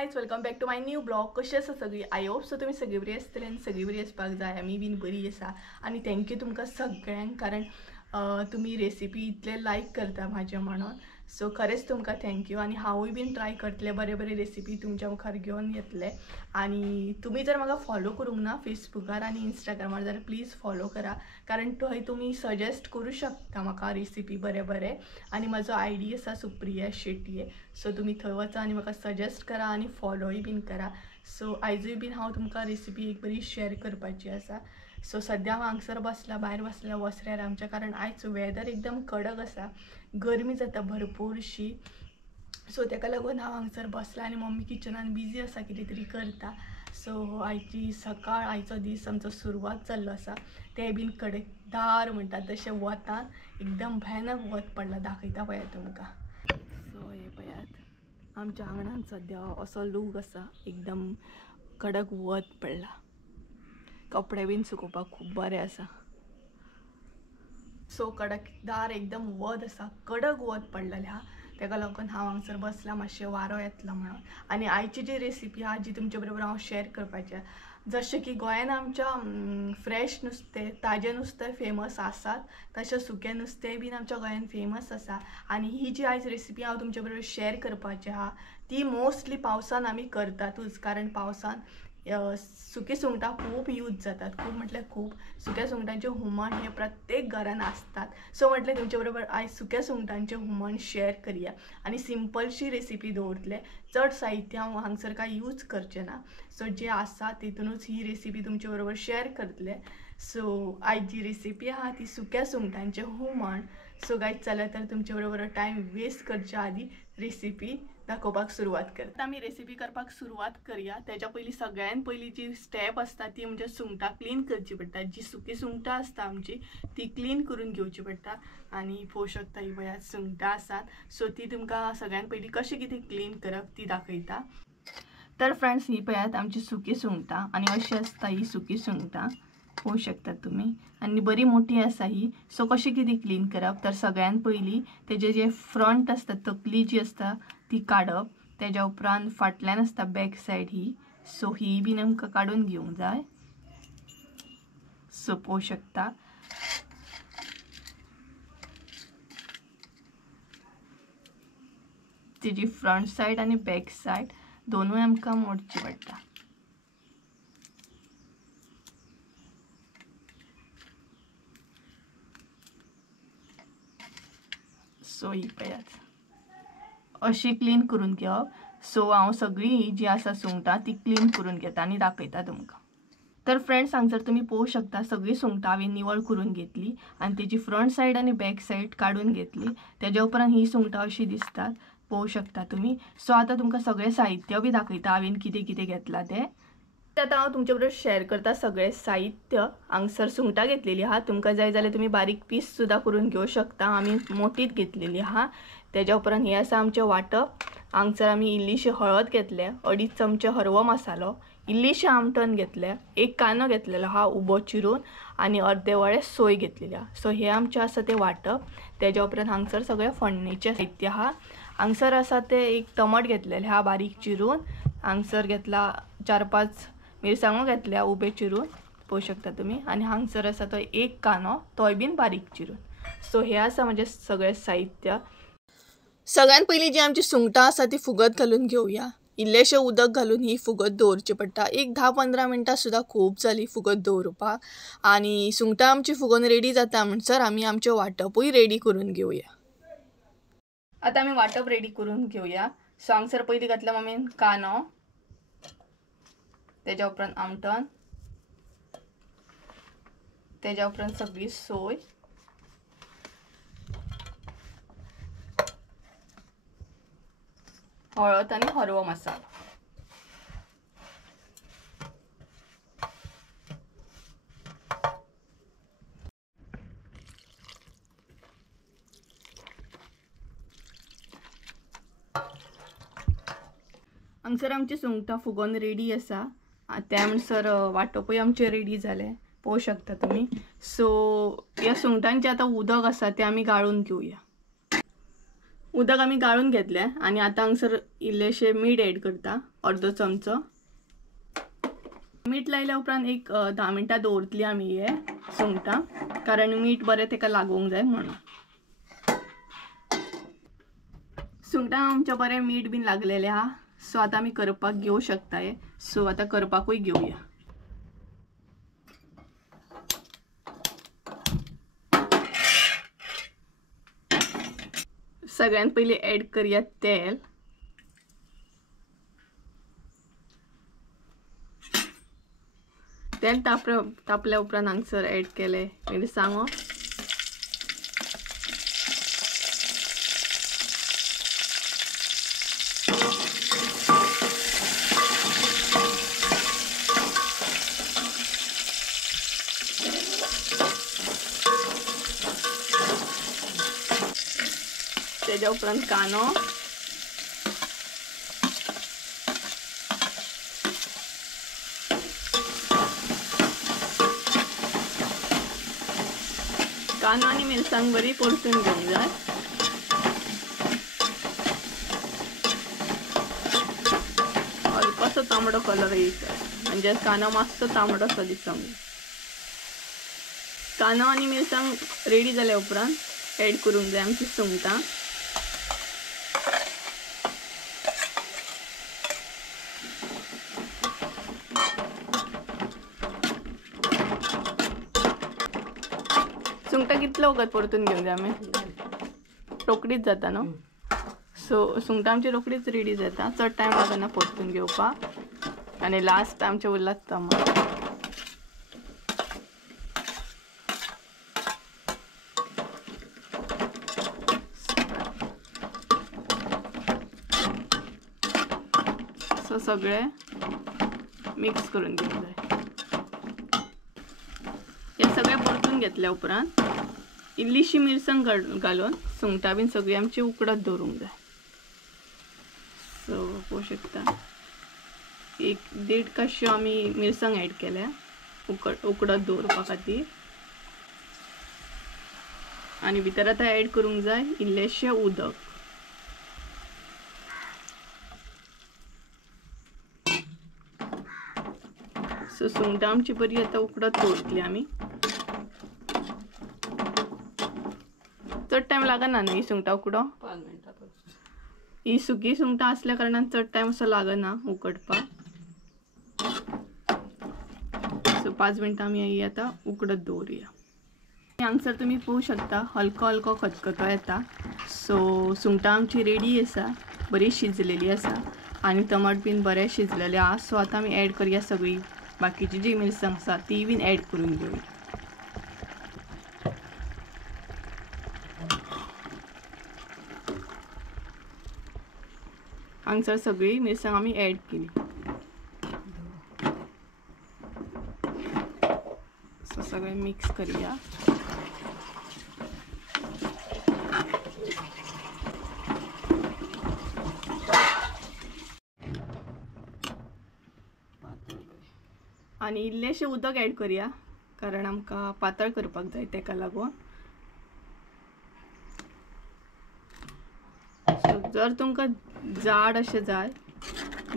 Guys welcome back to my new blog. कशी आसा सगळी? आय होप सो तुम्ही सगळी बरी आसतली आनी सगळी बरी आसपाक जाय. आमी बीन बरी आसा आनी थँक्यू तुमकां सगळ्यांक, कारण तुम्ही रेसिपी इतले लायक करता म्हाजे म्हणून. सो खरेंच तुमकां थँक्यू. आनी हांवूय बीन ट्राय करतले बरे बरे रेसिपी तुमच्या मुखार घेवन येतले. आनी तुम्ही जर म्हाका फॉलो करूंक ना फेसबुकार आनी इंस्टाग्रामार जाल्यार प्लीज फॉलो करा, कारण थंय तुम्ही सजेस्ट करू शकता म्हाका रेसिपी बरे बरे. आनी म्हजो ID आसा सुप्रिया शेटये. सो तुम्ही थंय वचा आनी म्हाका सजेस्ट करा आनी फॉलोय बीन करा. सो आयजूय बीन हांव तुमकां रेसिपी एक बरी शेअर करपाची आसा. सो सद्या हांव हांगसर बसला, भायर बसल्या वसऱ्यार आमच्या, कारण आयज वेदर एकदम कडक आसा, गरमी जाता भरपूरशी. सो ताका लागून हांव हांगसर बसला आनी मम्मी किचनान बिजी आसा, कितें तरी करता. सो आयची सकाळ, आयचो दीस आमचो सुरवात जाल्लो आसा. ते बीन कडकदार म्हणटात तशें वतान एकदम भयानक वत पडला. दाखयता पळयात तुमकां. सो हे पळयात आमच्या आंगणान सद्या असो लूक आसा, एकदम कडक वत पडला. कपडे बीन सुकोवपाक खूब बरें आसा. सो कडकदार एकदम वत आसा, कडक वत पडलेलें आहा. ताका लागून हांव हांगसर बसला, मातशें वारो येतलो म्हणून. आनी आयची जी रेसिपी आहा जी तुमचे बरोबर हांव शेअर करपाचें, जशें की गोंयान आमच्या फ्रेश नुस्तें, ताजें नुस्तें फेमस आसात, तशें सुकें नुस्तेंय बीन आमच्या गोंयान फेमस आसा. आनी ही जी आयज रेसिपी हांव तुमचे बरोबर शेअर करपाचें आहा ती मोस्टली पावसान आमी करतातूच, कारण पावसान सुकी सुंगटां खूब यूज जातात. खूब म्हटल्यार खूब सुक्या सुंगटांचें हुमण हे प्रत्येक घरान आसतात. सो म्हटलें तुमचे बरोबर आयज सुक्या सुंगटांचें हुमण शेअर करूया आनी सिंपलशी रेसिपी दवरतले. चड साहित्य हांव हांगसर कांय यूज करचें ना. सो जे आसा तितूनच ही रेसिपी तुमचे बरोबर शेअर करतले. सो आयज जी रेसिपी आहा ती सुक्या सुंगटांचें हुमण. सो गायज चला तर तुमचे बरोबर टायम वेस्ट करच्या आदी रेसिपी दाखोवपाक सुरवात करता. आमी रेसिपी करपाक सुरवात करूया. तेच्या पयलीं सगळ्यान पयलीं जी स्टेप आसता ती म्हणजे सुंगटां क्लीन करची पडटा. जी सुकी सुंगटां आसता आमची ती क्लीन करून घेवची पडटा. आनी पळोवं शकता ही पळयात सुंगटां आसात. सो ती तुमकां सगळ्यान पयलीं कशें कितें क्लीन करप ती दाखयता. तर फ्रेंड्स ही पळयात आमची सुकी सुंगटां, आनी अशी आसता ही सुकी सुंगटां, पळोवं शकतात तुम्ही. आनी बरी मोठी आसा ही. सो कशी कितें क्लीन करप, तर सगळ्यान पयलीं तेजे जे फ्रंट आसता, तकली जी आसता ती काडप. तेज्या उपरांत फाटल्यान आसता बॅक सायड ही. सो ही बीन आमकां काडून घेवंक जाय. सो पळोवं शकता तेजी फ्रंट सायड आनी बॅक सायड दोनूय आमकां मोडची पडटा. सो ही पळयात अशी क्लीन करून घेवप. सो हांव सगळी जी आसा सुंगटां ती क्लीन करून घेता आनी दाखयता तुमकां. तर फ्रेंड्स हांगसर तुम्ही पळोवं शकता सगळी सुंगटां हांवें निवळ करून घेतली आनी तेजी फ्रंट सायड आनी बॅक सायड काडून घेतली. तेज्या उपरांत ही सुंगटां अशी दिसतात, पळोवं शकता तुम्ही. सो आतां तुमकां सगळें साहित्य बी दाखयता हांवें कितें कितें घेतलां तें. आतां हांव तुमचे बरोबर शेअर करता सगळें साहित्य. हांगसर सुंगटां घेतलेली आहा, तुमकां जाय जाल्यार तुम्ही बारीक पीस सुद्दां करून घेवं शकता. आमी मोठीच घेतलेली आहा. तेज्या उपरांत हे आसा आमचें वांटप. हांगसर आमी इल्लीशी हळद घेतल्या, 2.5 चमचे हरवो मसालो, इल्लीशें आमटण घेतलें, एक कांदो घेतलेलो हा उबो चिरून आनी अर्दे वळे सोय घेतलेली आहा. सो हे आमचें आसा तें वांटप. तेज्या उपरांत हांगसर सगळें फोडणीचें साहित्य आहा. हांगसर आसा ते एक टमाट घेतलेले हा बारीक चिरून. हांगसर घेतला 4-5 मिरसांगो घेतल्या उबे चिरून, पळोवं शकता तुम्ही. आनी हांगसर आसा तो एक कांदो, तोय बीन बारीक चिरून. सो हे आसा म्हणजे सगळें साहित्य. सगळ्यान पयलीं जी आमची सुंगटां आसा ती फुगत घालून घेवया. इल्लेशें उदक घालून ही फुगत दवरची पडटा. एक 10-15 मिनटां सुद्दां खूब जाली फुगत दवरपाक. आनी सुंगटां आमची फुगोन रेडी जाता म्हणसर आमी आमचें वांटपूय रेडी करून घेवया. आतां आमी वांटप रेडी करून घेवया. सो हांगसर पयलीं घातला मम्मीन कांदो, तेज्या उपरांत आमटण, तेज्या उपरांत सगळी सोय, हळद आनी हरवो मसालो. हांगसर आमची सुंगटां फुगोन रेडी आसा. त्या म्हणसर वांटपूय आमचें रेडी जालें, पळोवं शकता तुम्ही. सो ह्या सुंगटांचें आतां उदक आसा तें आमी गाळून घेवया. उदक आम्ही गाळून घेतले आणि आता हांगसर इल्लेशे मीठ ऍड करता, अर्धो चमचो मीठ लायल्या उपरांत एक 10 मिनटां दवरतली आमी हे सुंगटां, कारण मीठ बरें तेका लागूंक जाय म्हणून. सुंगटां आमच्या बरें मीठ बीन लागलेलें आहा. सो आता आमी करपाक घेवं शकता हे. सो आता करपाकूय घेवया. सगळ्यात पयलीं ऍड करया तेल. तेल तापल्या उपरांत हांगसर ऍड केले मिरसांगो, तेज्या उपरांत कांदो, कांदो आणि मिरसांग बरी परतून घेवंक जाय. हलकोसो तांबडो कलर येयचा, म्हणजे कांदो मातसो तांबडोसो दिसंक. कांदो आणि मिरसांग रेडी जाल्या उपरांत ऍड करूंक जाय आमची सुंगटां. सुंगटां कितलो वगत परतून घेवंक जाय आमी? रोकडीच जाता न्हू. सो सुंगटां आमची रोकडीच रेडी जाता, चड टायम लागना परतून घेवपाक. आनी लास्ट आमचे उरलात टमाटो. सो सगळे मिक्स करून घेवंक जाय. हे सगळे परतून घेतल्या उपरांत इल्लीशी मिरसांग घालून सुंगटां बीन सगळी आमची उकडत दवरूंक जाय. सो पळोवंक शकता 1-1.5 कश्यो आमी मिरसांग ऍड केल्या उकडत दवरपा खातीर. आनी भितर आतां ऍड करूंक जाय इल्लेशें उदक. सो सुंगटां आमची बरी आतां उकडत दवरतली आमी. चड टायम लागना न्हू ही सुंगटां उकडो. 5 मिनटां. ही सुकी सुंगटां असल्या कारणान चड टायम असो लागना उकडपाक. सो 5 मिनटां आमी ही आतां उकडत दवरुया. हांगसर तुमी पळोवंक शकता हलको हलको खतखतो येता. सो सुंगटां आमची रेडी आसा, बरी शिजलेली आसा आनी टमाट बीन बरें शिजलेलें आहा. सो आतां आमी ऍड करया सगळी बाकीची जी मिरसांग आसा ती बीन ऍड करून घेवया. हांगसर सगळी मिरसांग आमी ऍड केली. सो सगळे मिक्स करूया. आनी इल्लेशें उदक ऍड करूया, कारण आमकां पातळ करपाक जाय तेका लागून. सो जर तुमकां जाड अशें जाय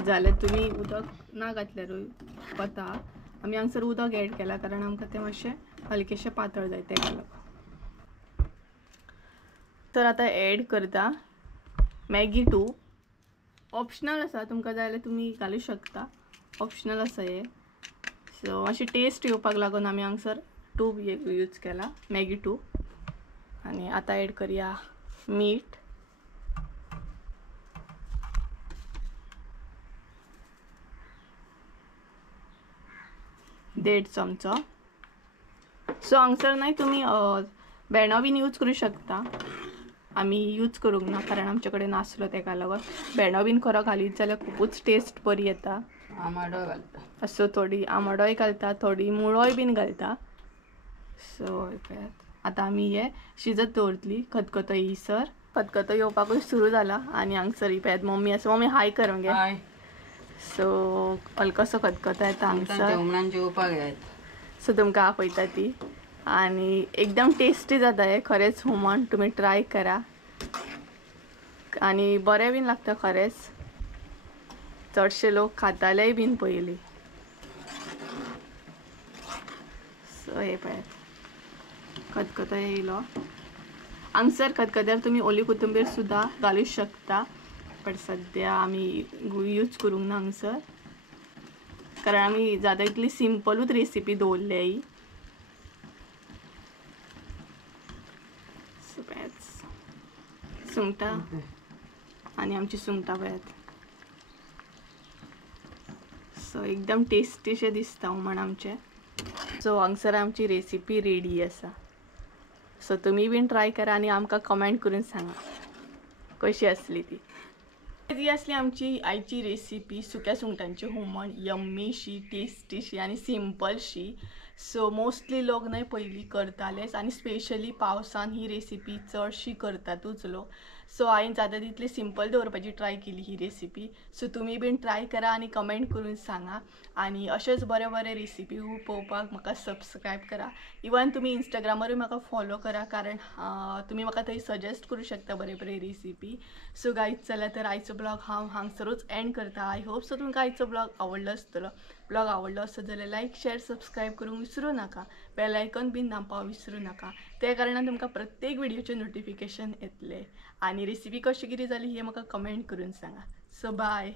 जाल्यार तुमी उदक ना घातल्यारूय वता. आमी हांगसर उदक ऍड केला कारण आमकां तें मातशें हलकेशें पातळ जाय तेका लागून. तर आतां ऍड करता मॅगी 2. ऑप्शनल आसा, तुमकां जाय जाल्यार तुमी घालूं शकता, ऑप्शनल आसा हे. सो अशी टेस्ट येवपाक लागून आमी हांगसर 2 यूज केला, मॅगी 2. आनी आतां ऍड करया मीठ. देड चमचो. सो हांगसर न्हय तुमी भेंडो बीन यूज करूं शकता. आमी यूज करूंक ना कारण आमचे कडेन नासलो तेका लागून. भेंडो बीन खरो घालीत जाल्यार खूबच टेस्ट बरी येता. आमाडो घालता. सो थोडी आमाडोय घालता, थोडी मुळोय बीन घालता. सो आतां आमी हे शिजत दवरतली खतखतो येयसर. खतखतो येवपाकूय सुरू जाला आनी हांगसर ही पळयात मम्मी आसा. मम्मी हाय कर मगे. सो हलकोसो खतखतो येता हांगसर. सो तुमकां आपयता ती आनी एकदम टेस्टी जाता हे खरेंच हुमण. तुमी ट्राय करा. आणि बरें बीन लागता खरेंच. चडशे लोक खातालेय बीन पयलीं. सो हे पळयात खतखतो येयलो. हांगसर खतखत्यार तुम्ही ओली कोथिंबीर सुद्धा घालूं शकता, पण सद्या आमी यूज करूंक ना हांगसर, कारण आमी जाता तितली सिंपलूच रेसिपी दवरल्या ही. सुंगटां आणि आमची सुंगटां पळयात. सो एकदम टेस्टीशे दिसता हुमण आमचे. सो हांगसर आमची रेसिपी रेडी आसा. सो तुम्ही बीन ट्राय करा आणि आमकां कमेंट करून सांगा कशी असली ती. ही असली आमची आयची रेसिपी सुक्या सुंगटांची हुमण. यम्मीशी, टेस्टीशी आणि सिंपलशी. सो मोस्टली लोक नाही पयलीं करतालेच आणि स्पेशली पावसान ही रेसिपी चडशी करतातूच लोक. सो हांवें जाता तितली सिंपल दवरपाची ट्राय केली ही रेसिपी. सो तुम्ही बीन ट्राय करा आणि कमेंट करून सांगा. आणि अशेच बरे बरे रेसिपी पळोवपाक म्हाका सबस्क्रायब करा. इवन तुम्ही इंस्टाग्रामारूय म्हाका फॉलो करा, कारण तुम्ही म्हाका थंय सजेस्ट करूं शकता बरे बरे रेसिपी. सो गायज चला तर आयचो ब्लॉग हांव हांगसरूच एंड करता. आय होप सो तुमकां आयचो ब्लॉग आवडलो आसतलो. ब्लॉग आवडलो आसत जाल्यार लायक, शेअर, सबस्क्रायब करूंक विसरू नका. बेल आयकॉन बीन दामपाक विसरू नका. त्या कारणान तुमकां प्रत्येक व्हिडिओचे नोटिफिकेशन येतले. आणि रेसिपी कशी कितें जाली हे म्हाका कमेंट करून सांगा. So bye.